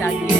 agradar a Dios.